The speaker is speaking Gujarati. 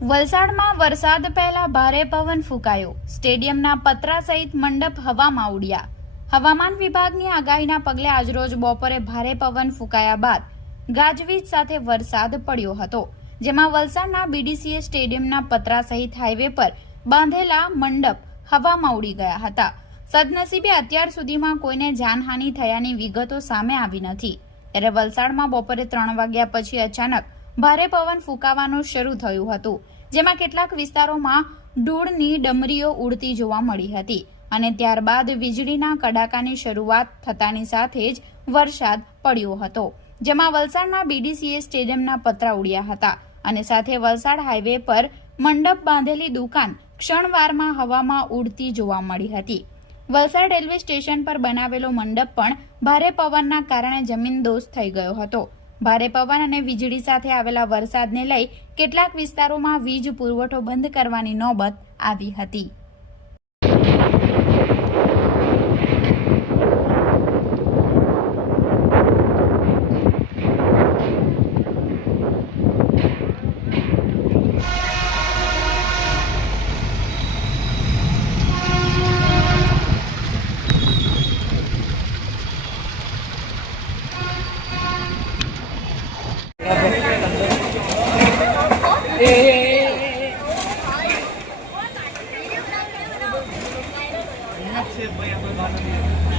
વલસાડમાં વરસાદ પહેલા ભારે પવન ફૂંકાયો. સ્ટેડિયમના પતરા સહિત મંડપ હવામાં ઉડ્યા. હવામાન વિભાગની આગાહીના પગલે આજરોજ બપોરે ભારે પવન ફૂંકાયા બાદ ગાજવીજ સાથે વરસાદ પડ્યો હતો, જેમાં વલસાડના બીડીસીએ સ્ટેડિયમના પતરા સહિત હાઈવે પર બાંધેલા મંડપ હવામાં ઉડી ગયા હતા. સદનસીબે અત્યાર સુધીમાં કોઈને જાનહાનિ થયાની વિગતો સામે આવી નથી. ત્યારે વલસાડમાં બપોરે ત્રણ વાગ્યા પછી અચાનક ભારે પવન ફૂંકાવાનું શરૂ થયું હતું, જેમાં કેટલાક વિસ્તારોમાં ધૂળની ડમરીઓ ઉડતી જોવા મળી હતી અને ત્યારબાદ વીજળીના કડાકાની શરૂઆત થતાની સાથે જ વરસાદ પડ્યો હતો, જેમાં વલસાડના બીડીસીએ સ્ટેડિયમના પતરા ઉડ્યા હતા અને સાથે વલસાડ હાઈવે પર મંડપ બાંધેલી દુકાન ક્ષણવારમાં હવામાં ઉડતી જોવા મળી હતી. વલસાડ રેલવે સ્ટેશન પર બનાવેલો મંડપ પણ ભારે પવનના કારણે જમીનદોસ્ત થઈ ગયો હતો ભારે પવન અને વીજળી સાથે આવેલા વરસાદને લઈ કેટલાક વિસ્તારોમાં વીજ પુરવઠો બંધ કરવાની નોબત આવી હતી. સાથે છે. ભાઈ આપણે